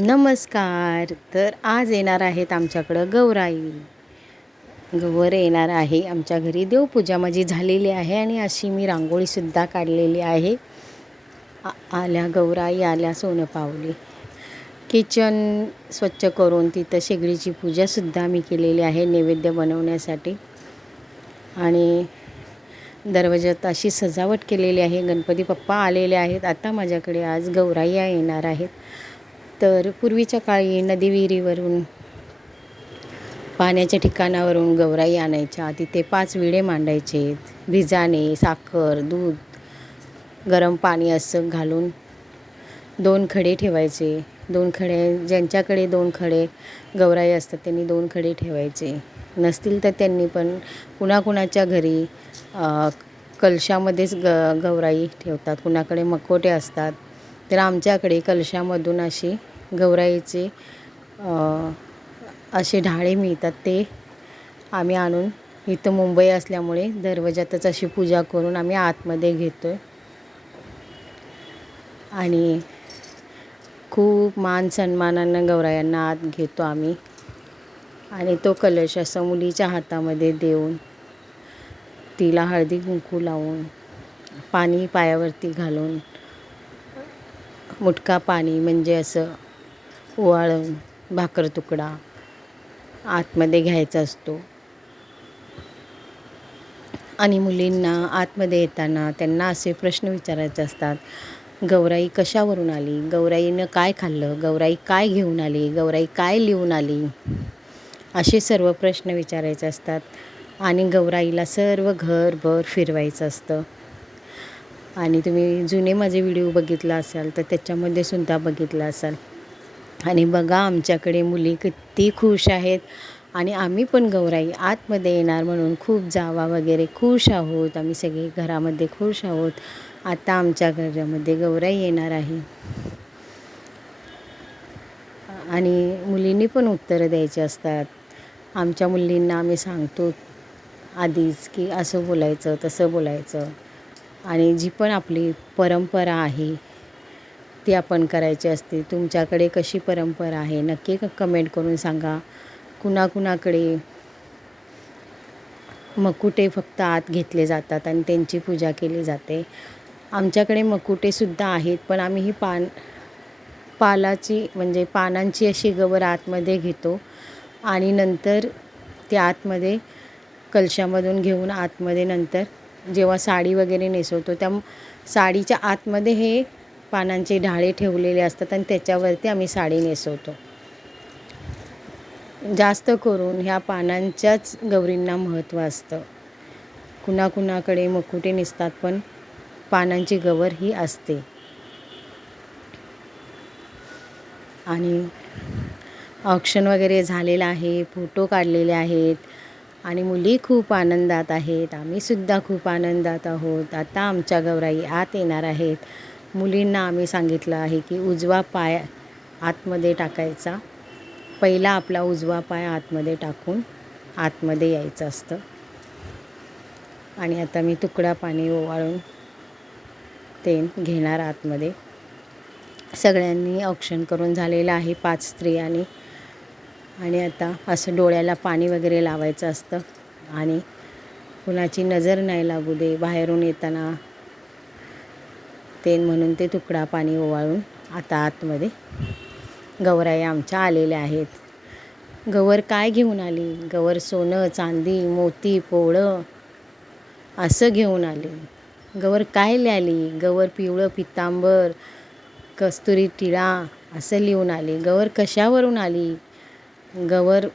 नमस्कार. तर आज येणार आहेत आमच्याकडं गौराई. गौर येणार आहे आमच्या घरी. देवपूजा माझी झालेली आहे आणि अशी मी रांगोळीसुद्धा काढलेली आहे. आ- आल्या गौराई आल्या सोनं पावली किचन स्वच्छ करून तिथं शेगडीची पूजासुद्धा मी केलेली आहे नैवेद्य बनवण्यासाठी. आणि दरवाज्यात अशी सजावट केलेली आहे. गणपती पप्पा आलेले आहेत. आता माझ्याकडे आज गौराई येणार आहेत. तर पूर्वीच्या काळी नदी विहिरीवरून पाण्याच्या ठिकाणावरून गौराई आणायच्या. तिथे पाच विडे मांडायचे. भिजाणे साखर दूध गरम पाणी असं घालून दोन खडे ठेवायचे. दोन खडे ज्यांच्याकडे दोन खडे गौराई असतात त्यांनी दोन खडे ठेवायचे. नसतील तर त्यांनी पण कुणाकुणाच्या घरी कलशामध्येच ग गौराई ठेवतात. कुणाकडे मकोटे असतात तर आमच्याकडे कलशामधून अशी गौराईचे असे ढाळे मिळतात ते आम्ही आणून इथं मुंबई असल्यामुळे दरवाजातच अशी पूजा करून आम्ही आतमध्ये घेतो आहे आणि खूप मान सन्मानानं गौरायांना आत घेतो आम्ही. आणि तो कलश असं मुलीच्या हातामध्ये देऊन तिला हळदी कुंकू लावून पाणी पायावरती घालून मुटका पाणी म्हणजे असं ओवाळून भाकर तुकडा आतमध्ये घ्यायचा असतो. आणि मुलींना आतमध्ये येताना त्यांना असे प्रश्न विचारायचे असतात गौराई कशावरून आली? गौराईनं काय खाल्लं? गौराई काय घेऊन आली? गौराई काय लिहून आली? असे सर्व प्रश्न विचारायचे असतात आणि गौराईला सर्व घरभर फिरवायचं असतं. आणि तुम्ही जुने माझे व्हिडिओ बघितला असाल तर त्याच्यामध्ये सुद्धा बघितला असाल. आणि बघा आमच्याकडे मुली किती खुश आहेत. आणि आम्ही पण गौराई आतमध्ये येणार म्हणून खूप जावा वगैरे खुश आहोत. आम्ही सगळे घरामध्ये खुश आहोत. आता आमच्या घरामध्ये गौराई येणार आहे. आणि मुलींनी पण उत्तरं द्यायची असतात. आमच्या मुलींना आम्ही सांगतो आधीच की असं बोलायचं तसं बोलायचं. आणि जी पण आपली परंपरा आहे ती आपण करायची असते तुमच्याकडे कशी परंपरा आहे? नक्की क कमेंट करून सांगा. कुणाकुणाकडे मकुटे फक्त आत घेतले जातात आणि त्यांची पूजा केली जाते? आमच्याकडे मकुटेसुद्धा आहेत पण आम्ही ही पान पालाची म्हणजे पानांची अशी गवर आतमध्ये घेतो आणि नंतर ते आतमध्ये कलशामधून घेऊन आतमध्ये नंतर जेव्हा साडी वगैरे नेसवतो त्या साडीच्या आतमध्ये हे पानांचे ढाळे ठेवलेले असतात आणि त्याच्यावरती आम्ही साडी नेसवतो. जास्त करून ह्या पानांच्याच गौरींना महत्त्व असतं. कुणाकुणाकडे मुकुटे नेसतात पण पानांची गवर ही असते. आणि ऑप्शन वगैरे झालेलं आहे फोटो काढलेले आहेत आणि मुली खूप आनंदात आहेत. आम्हीसुद्धा खूप आनंदात आहोत. आता आमच्या गौराई आत येणार आहेत. मुलींना आम्ही सांगितलं आहे की उजवा पाय आतमध्ये टाकायचा. पहिला आपला उजवा पाय आतमध्ये टाकून आतमध्ये यायचं असतं. आणि आता मी तुकडा पाणी ओवाळून ते घेणार आतमध्ये. सगळ्यांनी औक्षण करून झालेलं आहे पाच स्त्रियांनी. आणि आता असं डोळ्याला पाणी वगैरे लावायचं असतं. आणि कुणाची नजर नाही लागू दे बाहेरून येताना ते म्हणून ते तुकडा पाणी ओवाळून आता आतमध्ये गौराई आमच्या आलेल्या आहेत. गवर काय घेऊन आली? गवर सोनं चांदी मोती पोळं असं घेऊन आली. गवर काय लिहिली? गवर पिवळं पितांबर कस्तुरी टिळा असं लिहून आली. गवर कशावरून आली? गवर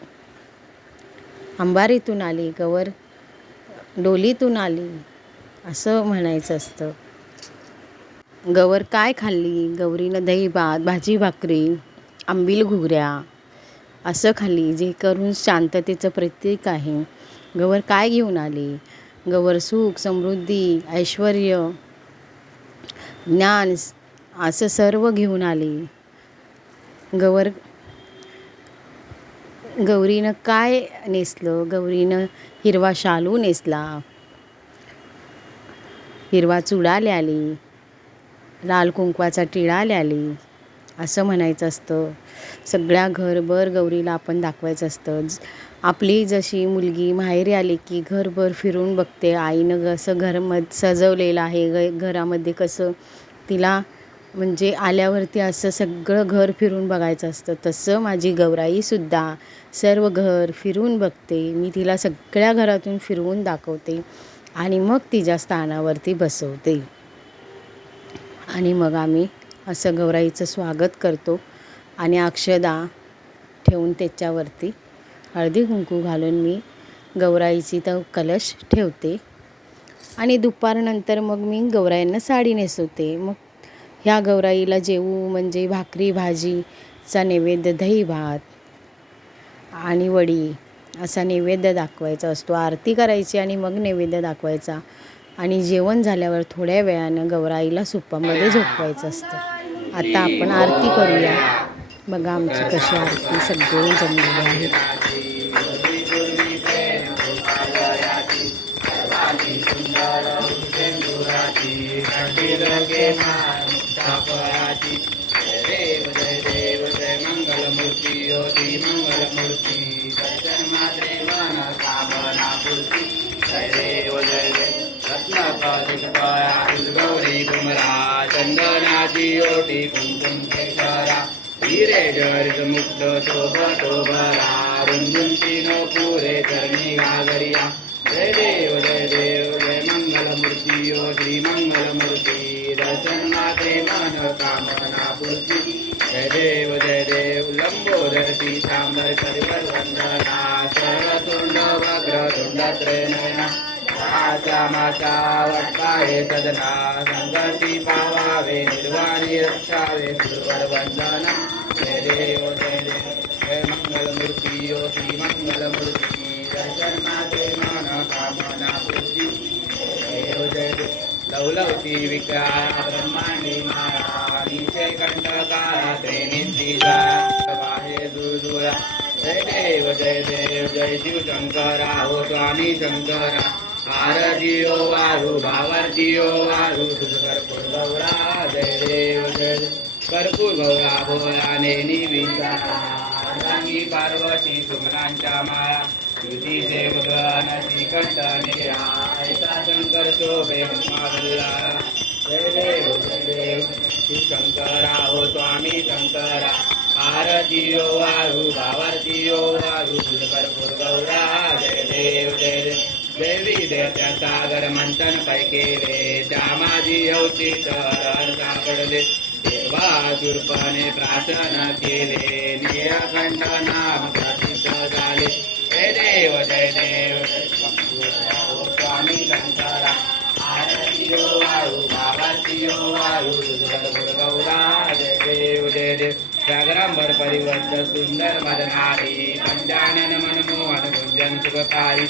अंबारीतून आली. गवर डोलीतून आली. असं म्हणायचं असतं. गवर काय खाल्ली? गौरीनं दही भात भाजी भाकरी आंबील घुगऱ्या असं खाल्ली जे करून शांततेचं प्रतीक आहे. गवर काय घेऊन आली? गवर सुख समृद्धी ऐश्वर ज्ञान असं सर्व घेऊन आली. गवर गौरीनं काय नेसलं? गौरीनं हिरवा शालू नेसला. हिरवा चुडा ल्याली. लाल कुंकवाचा टिळा ल्याली. असं म्हणायचं असतं. सगळ्या घरभर गौरीला आपण दाखवायचं असतं. ज- आपली जशी मुलगी माहेरी आली की घरभर फिरून बघते आईनं कसं घर मध सजवलेलं आहे ग घरामध्ये कसं तिला म्हणजे आल्यावरती असं सगळं घर फिरून बघायचं असतं. तसं माझी गौराईसुद्धा सर्व घर फिरून बघते. मी तिला सगळ्या घरातून फिरवून दाखवते आणि मग तिच्या स्थानावरती बसवते. आणि मग आम्ही असं गौराईचं स्वागत करतो आणि अक्षदा ठेवून त्याच्यावरती हळदी कुंकू घालून मी गौराईची तर कलश ठेवते. आणि दुपारनंतर मग मी गौराईंना साडी नेसवते. मग ह्या गौराईला जेवू म्हणजे भाकरी भाजीचा नैवेद्य दही भात आणि वडी असा नैवेद्य दाखवायचा असतो. आरती करायची आणि मग नैवेद्य दाखवायचा. आणि जेवण झाल्यावर थोड्या वेळानं गौराईला सुपामध्ये झोपवायचं असतं आता आपण आरती करूया बघा आमची कशी आरती सगळे जमलेली आहेत you. गौरी कुमरा चंदनाची ओटी कुंकुम केशरा हिरे जर्ज मुक्त शोभ शोभरा रुंजुंची नो पुरे चरणी घागरिया जय देव जय देव जय मंगलमूर्ती ओ श्री मंगलमूर्ती दर्शन माते मन कामना पूर्ती जय देव जय देव लंबोदर सीतांबर सर्व वंदना सर्वतुंड वग्र तुंड त्रयनयना आचा माता वट्टाये सदना संगती पावावे निर्वाणी रक्षावे सुरवर जय देव जय देव जय मंगलमूर्ती ओ श्री मंगलमूर्ती दर्शन माते मन कामना पूर्ती देव जय देव लवलवती विकार ब्रह्मांडी माया निशे कंटकारा त्रिनिंदीजा बाहे दुर्दुरा। जय देव जय देव जय शिव शंकरा हो स्वामी शंकरा। आरतीयो वारु भावार्थियो वारु कर्पूर गौरा जय देव जय कर्पूर गौरा भोला नेनी विचारा रांगी पार्वती सुमरांच्या माया तुझी देवगण श्रीकंठ निरा ऐसा शंकर शोभे महाबल्ला जय देव जय देव शिव शंकरा हो स्वामी शंकरा आरतीयो वारु भावार्थियो वारु कर्पूर गौरा जय देव जय देव। देवी देवत्या सागर मंथन पै केले श्यामाजी अवचित हर सापडले देवा सुरपाने प्रार्थना केले निळाकंठ नाम प्रसिद्ध झाले जय देव जय देव स्वामी शंकरा आरतीयो वाळू बाबातीयो वाळू गौरा जय देव जय देव जागरांबर परिवर्त सुंदर मदनारी पंचानन मनमोहन गुंजन सुखकारी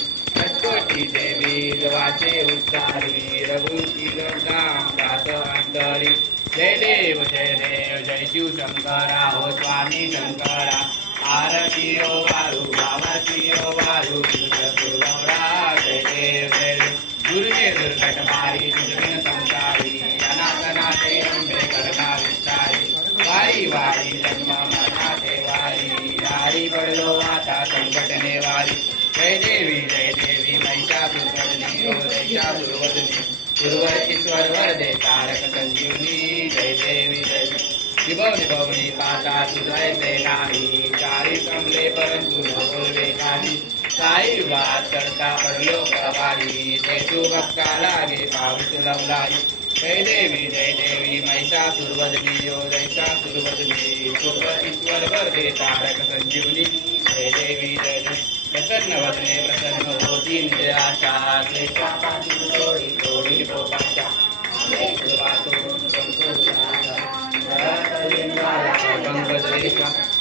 षटकोटी देवी वाचे उच्चारी रघुची गंगा दास अंतरी. जय देव जय देव जय शिव शंकरा हो स्वामी शंकरा. आरती ओ वारू बाबाची ओ वारू. महिषासुरवदनी गुरुवर वरदे तारक संजीवनी जय देवी जय देवी निभवनी भवनी पाता तुझय नाही चारी कमले परंतु न बोलवे काही साई वाद करता पडलो प्रवारी ते तू भक्ता लागे पाऊस लवलाई जय. देवी जय देवी महिषासुरवदनी ओ महिषासुरवदनी सुर ईश्वर वरदे तारक संजीवनी जय देवी जय देवी प्रसन्न वदने प्रसन्न होती आशा थोडी थोडी पोपाशा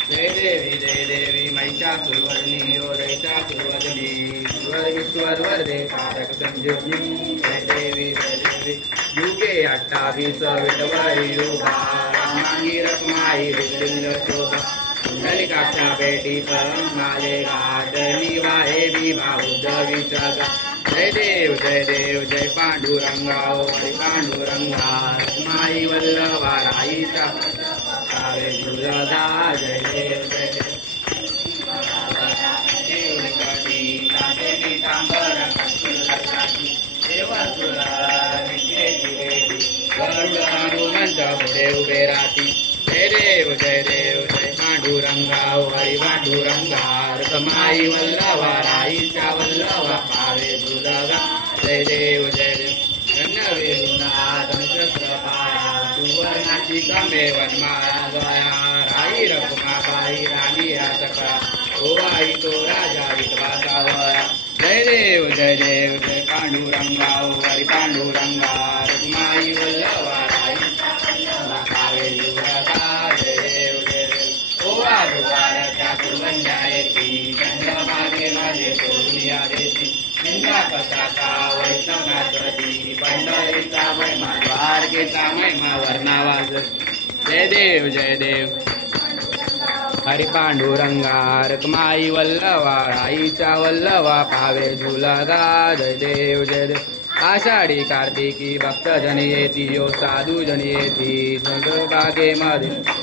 जय देवी जय देवी महिषासुरवर्णी ओ महिषासुरवर्णी ईश्वर वरदे तारक संजीवनी जय देवी जय देवी युगे अठ्ठावीस विटवारी योगा रामांगी रकमाई विलिंग शोभा कुंडलिकाक्षा बेटी परम माले गादनी वाहे विभा जय देव जय देव जय पांडुरंगा। हरी पांडुरंगा माई वल्लभा राईचा सारे दुर्गा जय देव जय देव पुढे उभे राहती जय देव जय देव पांडुरंगा हरी पांडुरंगा रखमाई वल्लवा राईचा वल्लवा पावे दुलगा जय देव जय देव सुवर्णाची कमे वनमाळा गया राई राणी ओ आई तो राजा विश्वासा वया जय देव जय देव जय पांडुरंगा हरी पांडुरंगा माई वल्लभा निंदा वैष्णवनाथी पंढरीचा महिमा द्वारकेचा महिमा वर्णावाज. जय देव जय देव. हरी पांडुरंगा रकमाई वल्लवा आईचा वल्लवा पावे झुलगा जय देव जय देव. आषाढी कार्तिकी भक्तजन येती यो साधू येती. बागेमध्ये दर्शने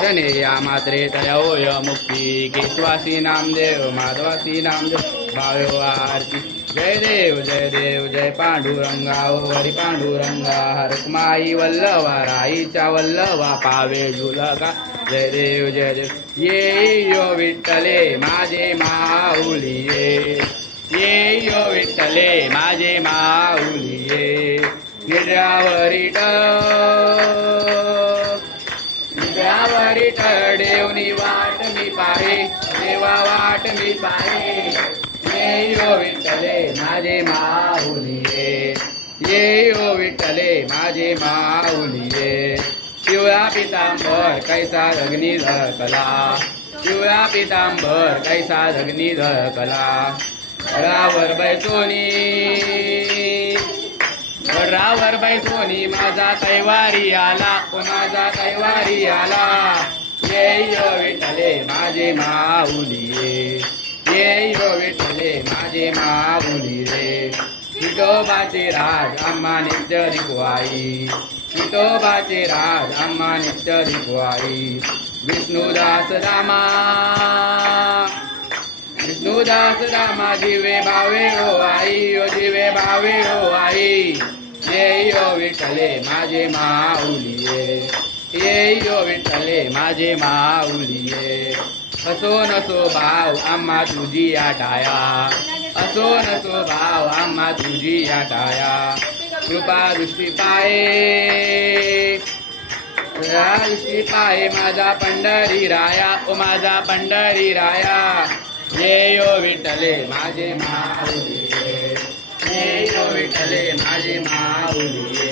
या मात्रे तयोय मुक्ती. केशवासी नामदेव माधवासी नामदेव भाव्यो आरती. जय देव जय देव जय पांडुरंगा ओ हरी पांडुरंगा. हरकमाई वल्लवा राईचा वल्लवा पावे झुलगा. जय देव जय देव. ये यो विठ्ठले माझे माऊलिये. ये यो विठ्ठले माझे माऊलिये. ये निद्रावरी देवनी वाट मी पाहे देवा वाट मी पाहे. ये यो विठ्ठले माझे माऊली ये ओ यो विठ्ठले माझे माऊलीये शिवळा पिवळा पितांबर कैसा अग्नी झळकला पिवळा पितांबर कैसा अग्नी झळकला रावर बैसोनी वड्रावर बैसोनी माझा कैवारी आला माझा कैवारी आला. ये यो विठ्ठले माझे माऊली रे. ये विठले विठ्ठले माझे माऊली रे. विठोबाचे राज आम्हा नित्य रिकवाई विठोबाचे राज आम्हा नित्य रिकवाई विष्णुदास रामा. विष्णुदास रामा जीवे भावे ओ आई ओ जीवे भावे ओ आई. ये यो माझे माऊली ये यो विठ्ठले माझे माऊली असो नसो भाव आम्हा तुझी आटाया असो नसो भाव आम्हा तुझी आटाया कृपा दृष्टी पाये. कृपा दृष्टी पाये माझा पंढरी राया. ओ माझा पंढरी राया. ये यो विठ्ठले माझे माऊली ये. ये यो विठ्ठले माझे माऊली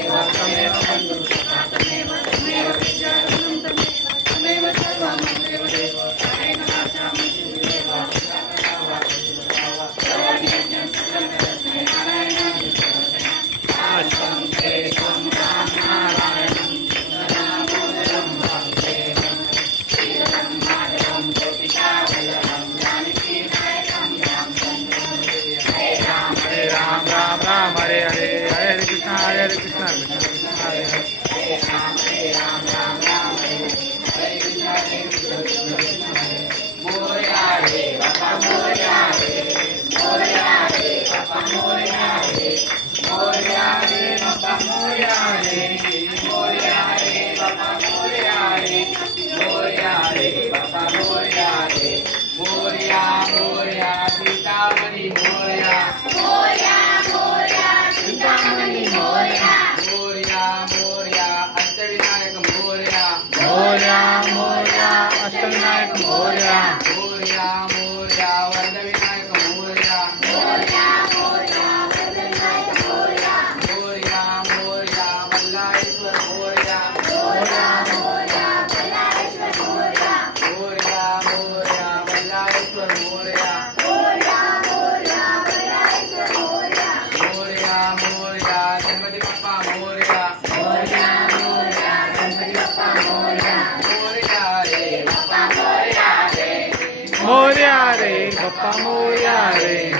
रे. बाप्पा मोर्या रे.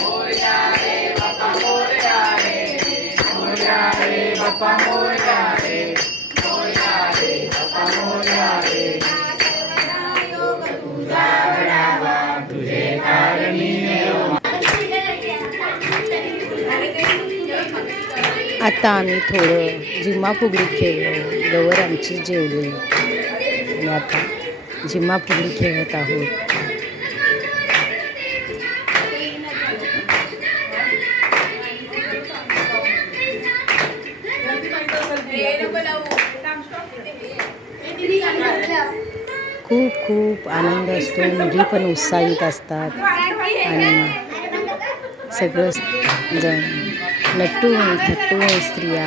मोर्या रे बाप्पा मोर्या रे. मोर्या रे बाप्पा मोर्या रे. तुझे कारणी आता आम्ही थोडं जिम्मा फुगडी खेळलो. गवर आमची जेवली आणि आता जिम्मा फुगडी खेळत आहोत. खूप खूप आनंद असतो. मुली पण उत्साहित असतात. आणि सगळं जण नटून थटून स्त्रिया.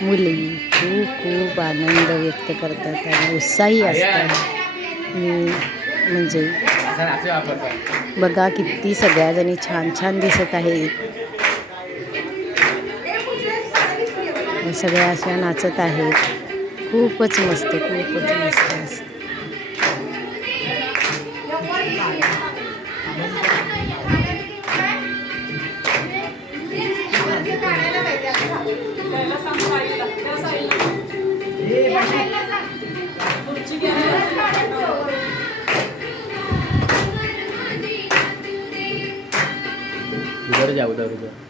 मुली खूप खूप आनंद व्यक्त करतात आणि उत्साही असतात. मी म्हणजे बघा किती सगळ्याजणी छान छान दिसत आहेत. सगळ्या अशा नाचत आहेत. खूपच मस्त खूपच मस्त असं. उधर जा उधर उधर।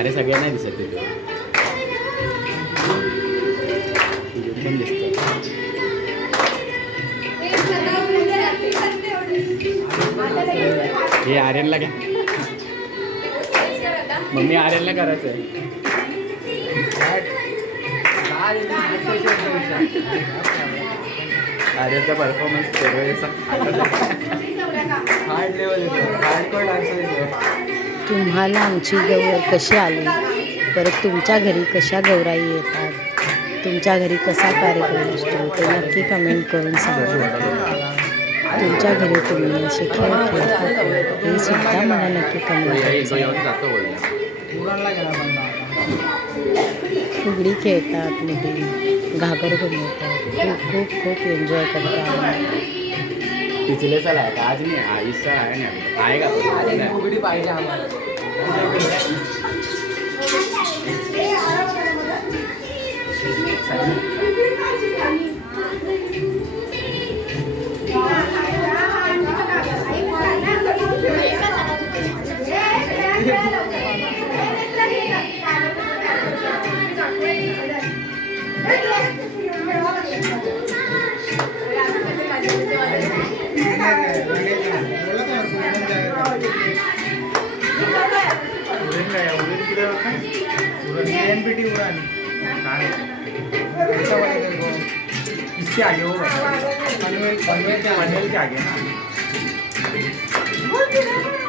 अरे अरे सगळ्यांना दिसत तिथे पण हे आर्यनला घ्या. मम्मी आर्यनला करायचं आहे आर्यनचा परफॉर्मन्स हार्ड लेवल येतो हार्डकोर डान्स येतो तुम्हाला आमची गौर कशी आली? परत तुमच्या घरी कशा गौराई येतात? तुमच्या घरी कसा कार्यक्रम असतो? ते नक्की कमेंट करून सांगा. तुमच्या घरी तुम्ही असे खेळ खेळता? हे सुद्धा मला नक्की कमेंट फुगडी खेळतात मुली घागर बनवतात खूप खूप खूप एन्जॉय करतात. पिछले साल आहे का आज नाही आहे इस साल आहे नाही आहे का तो? नाही. पाहिजे आम्हाला एनपीटी उरण इसके आगे हो पनवेल पनवेल पनवेल के आगे ना.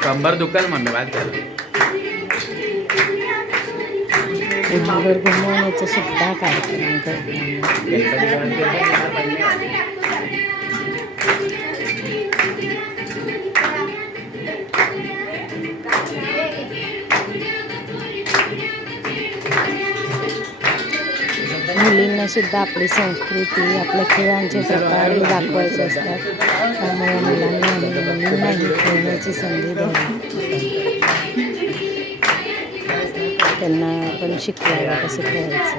कंबर दुखल म्हणतो बाद झालं घागर घुमवण्याचा सुद्धा कार्यक्रम करतात मुलींना सुद्धा आपली संस्कृती आपल्या खेळांचे प्रकार दाखवायचे असतात. त्यामुळे मुलांना आणि मुलींनाही खेळण्याची संधी द्यावी. त्यांना आपण शिकवावं कसं खेळायचं?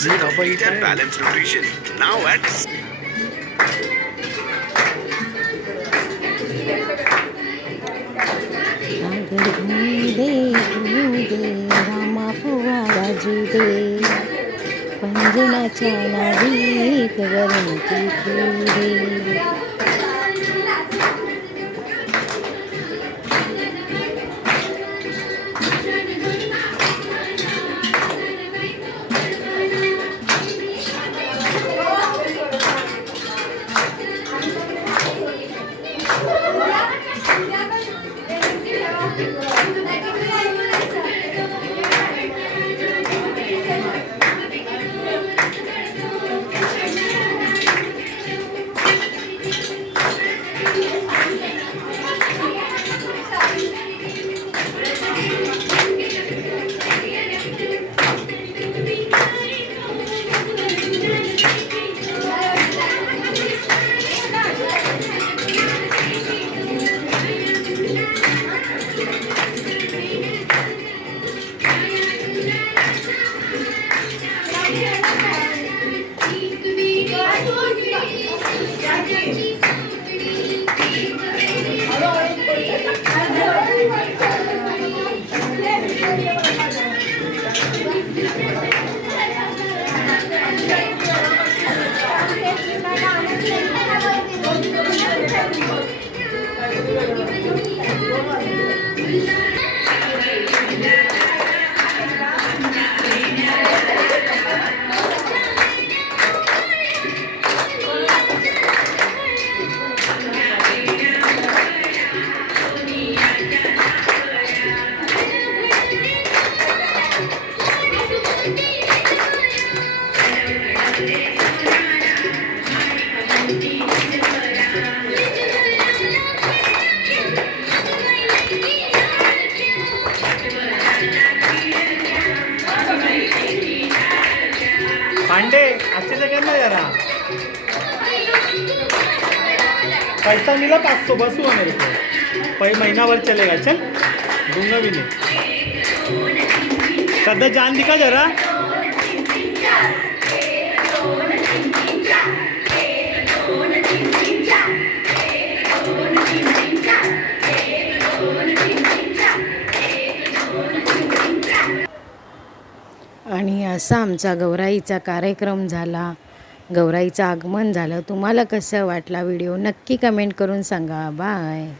100% complete and balanced nutrition. Now at घागर घुमू दे घुमू दे అంటే दे पण अंजनाच्या नाभिक अच्छे से करना जरा पैसा मिला पाँच सौ बस हुआ मेरे को महीना भर चलेगा चल. दूंगा भी नहीं श्रद्धा जान दिखा जरा. असा आमचा गौराईचा कार्यक्रम झाला. गौराईचं आगमन झालं. तुम्हाला कसं वाटला व्हिडिओ? नक्की कमेंट करून सांगा. बाय.